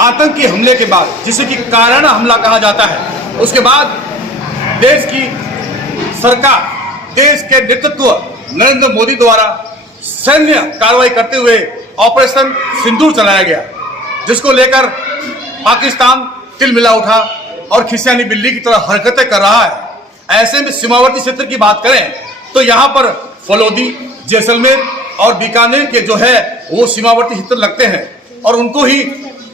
आतंकी हमले के बाद, जिसे कि कायराना हमला कहा जाता है, उसके बाद देश की सरकार, देश के नेतृत्व नरेंद्र मोदी द्वारा सैन्य कार्रवाई करते हुए ऑपरेशन सिंदूर चलाया गया, जिसको लेकर पाकिस्तान तिलमिला उठा और खिसियानी बिल्ली की तरह हरकतें कर रहा है। ऐसे में सीमावर्ती क्षेत्र की बात करें तो यहाँ पर फलोदी, जैसलमेर और बीकानेर के जो है वो सीमावर्ती क्षेत्र लगते हैं और उनको ही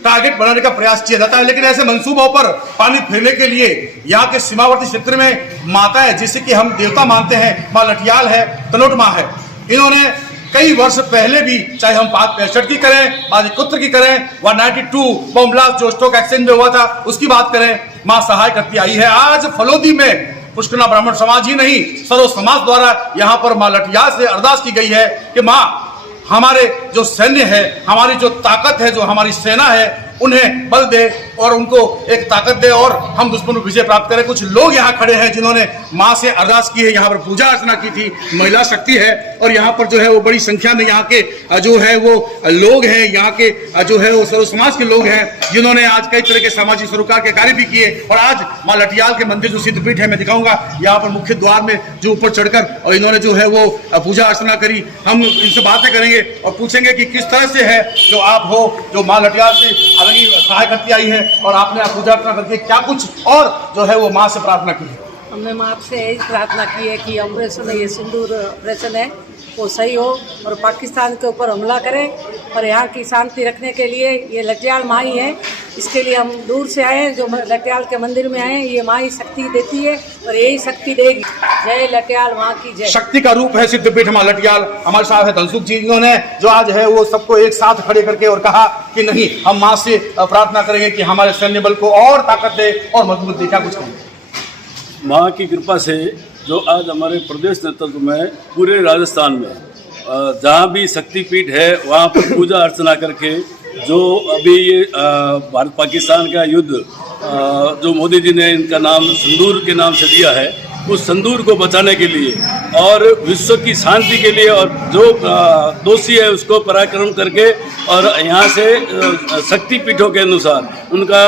टारगेट बनाने का प्रयास किया जाता है। लेकिन ऐसे मंसूबों पर पानी फेरने के लिए यहाँ के सीमावर्ती क्षेत्र में माताएं, जिसे कि हम देवता मानते हैं, माँ लठियाल है, तनोट माँ है, इन्होंने कई वर्ष पहले भी, चाहे हम 65 की करें, बाजीकुत्र की करें, 192 बम ब्लास्ट जो स्टॉक एक्सचेंज में हुआ था उसकी बात करें, माँ सहाय करती आई है। आज फलोदी में पुष्करना ब्राह्मण समाज ही नहीं, सर्व समाज द्वारा यहाँ पर माँ लठियाल से अरदास की गई है कि माँ, हमारे जो सैन्य है, हमारी जो ताकत है, जो हमारी सेना है, उन्हें बल दे और उनको एक ताकत दे और हम दुश्मन को विजय प्राप्त करें। कुछ लोग यहाँ खड़े हैं जिन्होंने माँ से अरदास की है, यहाँ पर पूजा अर्चना की थी। महिला शक्ति है और यहाँ पर जो है वो बड़ी संख्या में यहाँ के जो है वो लोग हैं, यहाँ के जो है वो सर्व समाज के लोग हैं, जिन्होंने आज कई तरह के सामाजिक सरोकार के कार्य भी किए। और आज माँ लठियाल के मंदिर जो सिद्धपीठ है, मैं दिखाऊंगा यहाँ पर मुख्य द्वार में जो ऊपर चढ़कर और इन्होंने जो है वो पूजा अर्चना करी। हम इनसे बातें करेंगे और पूछेंगे कि किस तरह से है जो आप हो, जो माँ लठियाल से अलग सहाय करती आई है और आपने पूजा अर्चना करके क्या कुछ और जो है वो माँ से प्रार्थना की है? हमने माँ आपसे यही प्रार्थना की है कि ऑपरेशन, ये सिंदूर ऑपरेशन है, वो सही हो और पाकिस्तान के ऊपर हमला करें और यहाँ की शांति रखने के लिए ये लठियाल माँ ही है। इसके लिए हम दूर से आए हैं, जो लठियाल के मंदिर में आए हैं, ये माँ ही शक्ति देती है और यही शक्ति देगी। जय लठियाल माँ की जय। शक्ति का रूप है सिद्धपीठ माँ लठियाल। हमारे साहब है धनसुख जी, इन्होंने जो आज है वो सबको एक साथ खड़े करके और कहा कि नहीं, हम माँ से प्रार्थना करेंगे कि हमारे सैन्य बल को और ताकत दे और मजबूत दे। क्या कुछ कहेंगे? माँ की कृपा से जो आज हमारे प्रदेश नेतृत्व में पूरे राजस्थान में जहाँ भी शक्तिपीठ है वहाँ पर पूजा अर्चना करके जो अभी ये भारत पाकिस्तान का युद्ध जो मोदी जी ने इनका नाम सिंदूर के नाम से दिया है, उस सिंदूर को बचाने के लिए और विश्व की शांति के लिए और जो दोषी है उसको पराक्रम करके और यहाँ से शक्तिपीठों के अनुसार उनका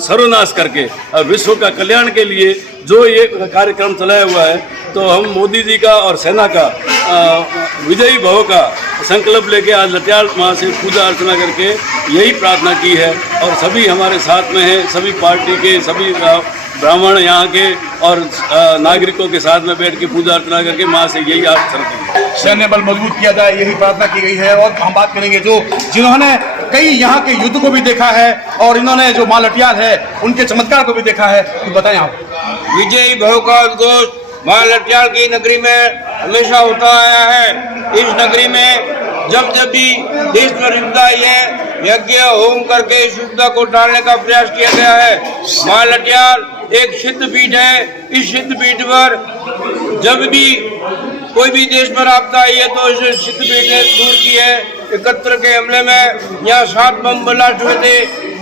सर्वनाश करके और विश्व का कल्याण के लिए जो ये कार्यक्रम चलाया हुआ है, तो हम मोदी जी का और सेना का विजयी भव का संकल्प लेके आज लठियाल माँ से पूजा अर्चना करके यही प्रार्थना की है और सभी हमारे साथ में हैं, सभी पार्टी के सभी ब्राह्मण यहाँ के और नागरिकों के साथ में बैठ के पूजा अर्चना करके माँ से यही आस करते हैं। सैन्य बल मजबूत किया जाए, यही प्रार्थना की गई है। और हम बात करेंगे जिन्होंने कई यहाँ के युद्ध को भी देखा है और इन्होंने जो माँ लठियाल है उनके चमत्कार को भी देखा है, तो बताएं आप। विजयी भव का उद्घोष माँ लठियाल की नगरी में हमेशा होता आया है। इस नगरी में जब भी देश में विपदा आई है, यज्ञ होम करके इस विपदा को टालने का प्रयास किया गया है। माँ लठियाल एक सिद्धपीठ है। इस सिद्धपीठ पर जब भी कोई भी देश पर आपदा आई है तो इस सिद्धपीठ ने दूर की है। 71 के हमले में यहाँ 7 बम ब्लास्ट हुए थे।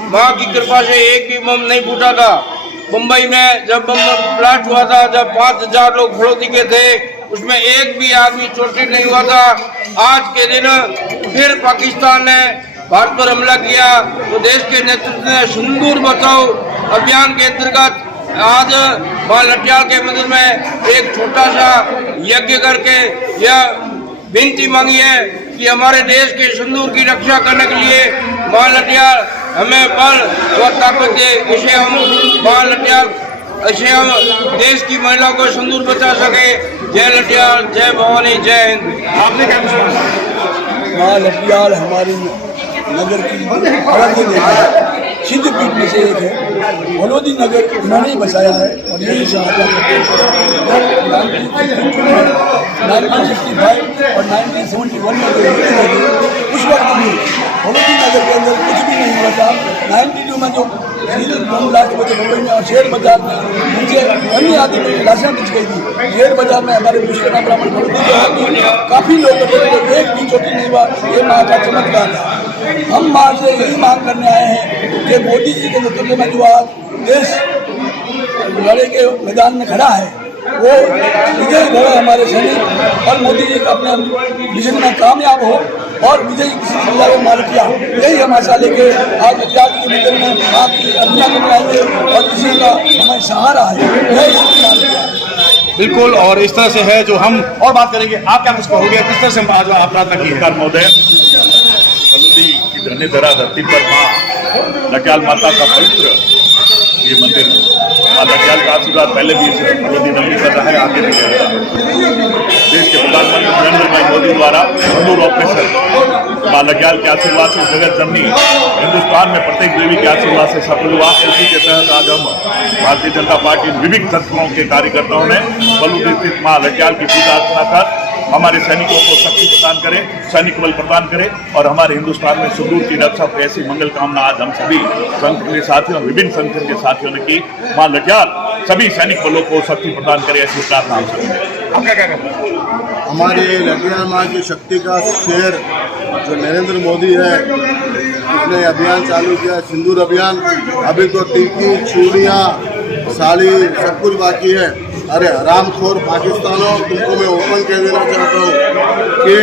माँ की कृपा से एक भी बम नहीं फूटा था। मुंबई में जब बम ब्लास्ट हुआ था, जब 5000 लोग फलोदी के थे, उसमें एक भी आदमी चोटिल नहीं हुआ था। आज के दिन फिर पाकिस्तान ने भारत पर हमला किया तो देश के नेतृत्व ने सिंदूर बचाओ अभियान के अंतर्गत आज माँ लठियाल के मंदिर में एक छोटा सा यज्ञ करके यह विनती मांगी है कि हमारे देश के सिंदूर की रक्षा करने के लिए माँ लठियाल हमें बल और ताकत दे। इसे हम माँ लठियाल, इसे हम देश की महिलाओं को सिंदूर बचा सके। जय लठियाल, जय भवानी, जय हिंद। आपने क्या कुछ? माँ लठियाल हमारी नगर की सिद्धपीठ में से एक है। फलोदी नगर उन्होंने ही बसाया है और यही सहायता करते हैं। 1965 और 1971 में जो युद्ध लगे उस वक्त भी फलोदी नगर के अंदर कुछ भी नहीं हुआ था। 92 में जो बम ब्लास्ट हुए थे मुंबई में और शेयर बाजार में नीचे अन्य आदि में लाशें बिछ गई थी। शेयर बाजार में हमारे पुष्करना ब्राह्मण फलोदी जो है कि काफ़ी लोग एक भी चोटी नहीं हुआ। ये माँ का चमत्कार है। हम माँ से यही मांग करने आए हैं कि मोदी जी के नेतृत्व में जो आज देश लड़े के मैदान में खड़ा है वो विजय भव हमारे सैनिक और मोदी जी अपने मिशन में कामयाब हो और विजयी किसी जिला में मालकिया, यही हम आशा लेके आज लट्याल के मंदिर में माँ की अर्चना करने आएंगे और किसी का हमारे सहारा है। जय श्री राम। बिल्कुल, और इस तरह से है जो हम और बात करेंगे। आप क्या कुछ कहोगे, किस तरह से हम आज आप प्रार्थना की है? महोदय, फलूदी की धन्य धरा धरती पर माँ लट्याल माता का पवित्र ये मंदिर, माँ लट्याल का आशीर्वाद पहले भी इस फलूदी नगरी कर रहा है, आगे भी रहेगा। देश के प्रधानमंत्री नरेंद्र भाई मोदी द्वारा सिंदूर ऑपरेशन माँ लट्याल के आशीर्वाद से जगत जननी हिंदुस्तान में प्रत्येक देवी के आशीर्वाद से सफल हुआ। उसी के तहत आज हम भारतीय जनता पार्टी विविध तत्वों के कार्यकर्ताओं ने फलूदी स्थित माँ लट्याल की पूजा अर्चना कर हमारे सैनिकों को शक्ति प्रदान करे, सैनिक बल प्रदान करे और हमारे हिंदुस्तान में सिंदूर की रक्षा हो, ऐसी मंगल कामना आज हम सभी संगठन के साथियों, विभिन्न संगठन के साथियों ने की। माँ लट्याल सभी सैनिक बलों को शक्ति प्रदान करे, ऐसी प्रार्थना हम सभी। आप क्या कहेंगे? हमारी लट्याल माँ की शक्ति का शेर जो नरेंद्र मोदी है, उसने अभियान चालू किया, सिंदूर अभियान। अभी तो टिक्की, चूड़ियाँ, साड़ी सब कुछ बाकी है। अरे हरामखोर पाकिस्तानों, तुमको मैं ओपन कह देना चाहता हूँ कि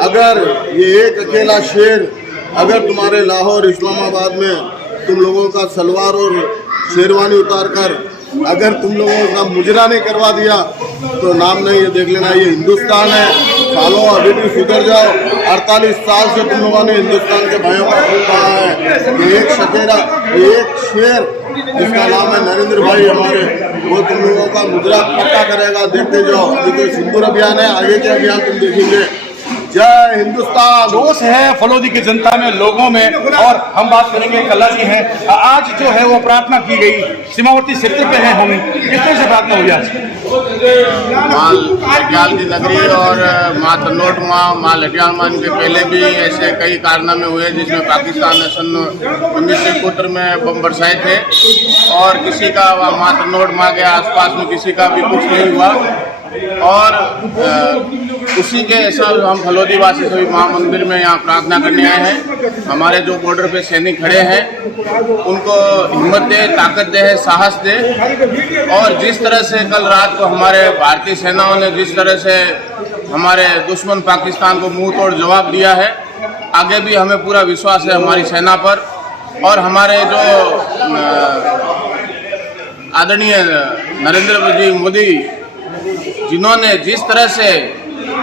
अगर ये एक अकेला शेर अगर तुम्हारे लाहौर इस्लामाबाद में तुम लोगों का सलवार और शेरवानी उतार कर अगर तुम लोगों का मुजरा नहीं करवा दिया तो नाम नहीं है, देख लेना ये हिंदुस्तान है। सालों अभी भी सुधर जाओ। 48 साल से तुम लोगों ने हिंदुस्तान के भाइयों का खून बहा है। ये एक शकेरा, ये एक शेर जिसका नाम है नरेंद्र भाई हमारे, वो तुम लोगों का मुद्रा पक्का करेगा। देखते जाओ, अभी तो सिंदूर अभियान है, आगे के अभियान तुम देखेंगे। जय हिंदुस्तान। जोश है फलौदी की जनता में, लोगों में। और हम बात करेंगे, कल्ला जी हैं, आज जो है वो प्रार्थना की गई, सीमावर्ती क्षेत्र पे हैं हम, किस तरह से प्रार्थना हुई आज? माँ लट्याल की नगरी और माँ तन्नोट माँ लट्याल माँ के पहले भी ऐसे कई कारनामे हुए जिसमें पाकिस्तान ने सन 1971 में बम बरसाए थे और किसी का माँ तन्नोट माँ के आसपास में किसी का भी कुछ नहीं हुआ। और उसी के ऐसा हम फलौदी वासी सभी माँ मंदिर में यहाँ प्रार्थना करने आए हैं। हमारे जो बॉर्डर पे सैनिक खड़े हैं उनको हिम्मत दे, ताकत दे, साहस दे। और जिस तरह से कल रात को हमारे भारतीय सेनाओं ने जिस तरह से हमारे दुश्मन पाकिस्तान को मुंह तोड़ जवाब दिया है, आगे भी हमें पूरा विश्वास है हमारी सेना पर। और हमारे जो आदरणीय नरेंद्र जी मोदी जिन्होंने जिस तरह से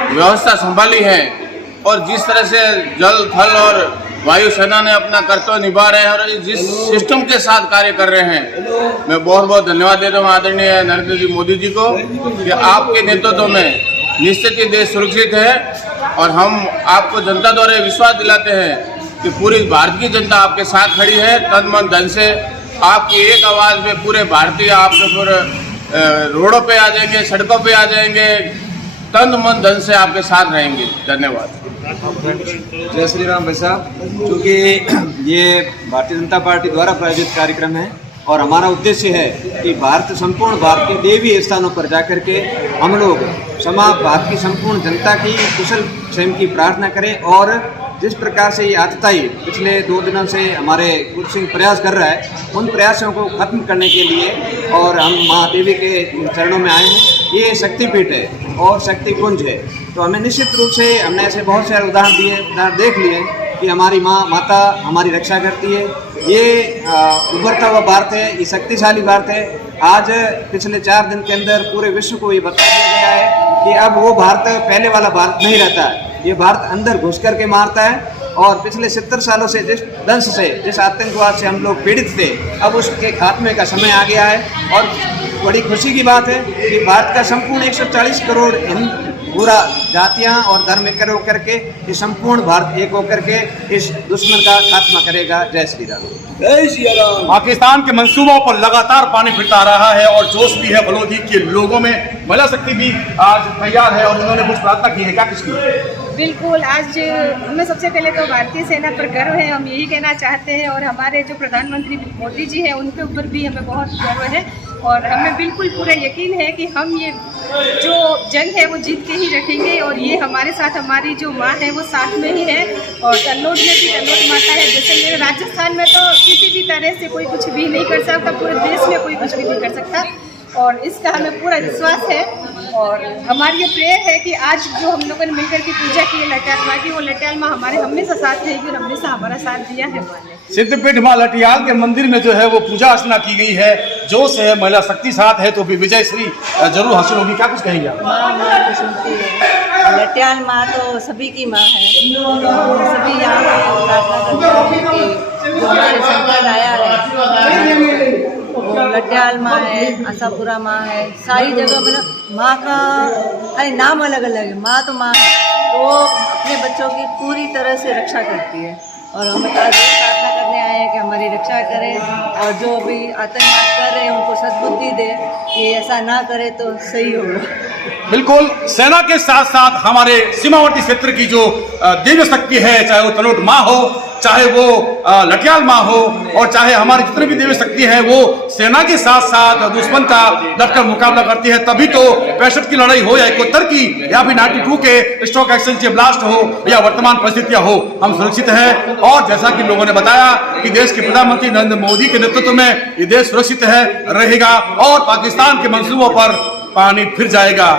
व्यवस्था संभाली है और जिस तरह से जल, थल और वायुसेना ने अपना कर्तव्य निभा रहे हैं और जिस सिस्टम के साथ कार्य कर रहे हैं, मैं बहुत बहुत धन्यवाद देता हूँ आदरणीय नरेंद्र जी मोदी जी को कि आपके नेतृत्व में निश्चित ही देश सुरक्षित है। और हम आपको जनता द्वारा विश्वास दिलाते हैं कि पूरी भारत की जनता आपके साथ खड़ी है, तन मन धन से। आपकी एक आवाज़ में पूरे भारतीय आपके पूरे रोडों पे आ जाएंगे, सड़कों पे आ जाएंगे, तन मन धन से आपके साथ रहेंगे। धन्यवाद। जय श्री राम भाई साहब। क्योंकि ये भारतीय जनता पार्टी द्वारा प्रायोजित कार्यक्रम है और हमारा उद्देश्य है कि संपूर्ण भारत के देवी स्थानों पर जाकर के हम लोग भारत की संपूर्ण जनता की कुशल क्षेम की प्रार्थना करें। और जिस प्रकार से ये आतताई पिछले 2 दिनों से हमारे कुछ सिंह प्रयास कर रहा है, उन प्रयासों को खत्म करने के लिए और हम माँ देवी के चरणों में आए हैं। ये शक्तिपीठ है और शक्ति कुंज है, तो हमें निश्चित रूप से हमने ऐसे बहुत सारे उदाहरण देख लिए कि हमारी माता हमारी रक्षा करती है। ये उभरता हुआ भारत है, ये शक्तिशाली भारत है। आज पिछले 4 दिन के अंदर पूरे विश्व को ये बता दिया गया है कि अब वो भारत पहले वाला भारत नहीं रहता है। ये भारत अंदर घुस करके मारता है और पिछले 70 सालों से जिस दंश से, जिस आतंकवाद से हम लोग पीड़ित थे, अब उसके खात्मे का समय आ गया है। और बड़ी खुशी की बात है कि भारत का संपूर्ण 140 करोड़ पूरा जातियां और धर्म एक होकर के ये संपूर्ण भारत एक होकर के इस दुश्मन का खात्मा करेगा। जय श्री राम। जय श्री राम। पाकिस्तान के मंसूबों पर लगातार पानी फिरता रहा है और जोश भी है फलौदी के लोगों में। महिला शक्ति भी आज तैयार है और उन्होंने कुछ प्रार्थना की है, क्या कुछ की? बिल्कुल, आज हमें सबसे पहले तो भारतीय सेना पर गर्व है, हम यही कहना चाहते हैं। और हमारे जो प्रधानमंत्री मोदी जी हैं उनके ऊपर भी हमें बहुत गर्व है और हमें बिल्कुल पूरा यकीन है कि हम ये जो जंग है वो जीत के ही रखेंगे। और ये हमारे साथ हमारी जो माँ है वो साथ में ही है और तन्नोट में भी तन्नोट माता है। जैसे मेरे राजस्थान में तो किसी भी तरह से कोई कुछ भी नहीं कर सकता, पूरे देश में कोई कुछ भी नहीं कर सकता और इसका हमें पूरा विश्वास है। और हमारी ये प्रेयर है कि आज जो हम लोगों ने मिलकर के पूजा की है लट्याल माँ की, वो लट्याल माँ हमारे हमेशा साथ रहेगी और हमेशा हमारा साथ दिया है माँ ने। सिद्धपीठ माँ लटियाल के मंदिर में जो है वो पूजा अर्चना की गई है, जोश है, महिला शक्ति साथ है, तो भी विजय श्री जरूर हासिल होगी। क्या कुछ कहेंगे आप? माँ तो सुनती है, लट्याल माँ तो सभी की माँ है, सभी यहाँ पे प्रार्थना करते हैं कि जो हमारे संकट आया है वो लट्याल माँ है, आशापुरा माँ है, सारी जगह मतलब माँ का खाली नाम अलग अलग है, माँ तो माँ है, तो वो अपने बच्चों की पूरी तरह से रक्षा करती है और हम प्रार्थना करने आए हैं कि हमारी रक्षा करें और जो अभी आतंकवाद कर रहे हैं उनको सद्बुद्धि दे कि ऐसा ना करे तो सही होगा। बिल्कुल, सेना के साथ साथ हमारे सीमावर्ती क्षेत्र की जो दिव्य शक्ति है, चाहे वो तलोट माँ हो, चाहे वो लटियाल माँ हो और चाहे हमारी जितनी भी दिव्य शक्ति है, वो सेना के साथ साथ दुश्मन का डटकर मुकाबला करती है। तभी तो 65 की लड़ाई हो या 71 की या फिर 92 के स्टॉक एक्सचेंज के ब्लास्ट हो या वर्तमान परिस्थितियां हो, हम सुरक्षित हैं। और जैसा कि लोगों ने बताया कि देश के प्रधानमंत्री नरेंद्र मोदी के नेतृत्व में ये देश सुरक्षित है, रहेगा और पाकिस्तान के मंसूबों पर पानी फिर जाएगा।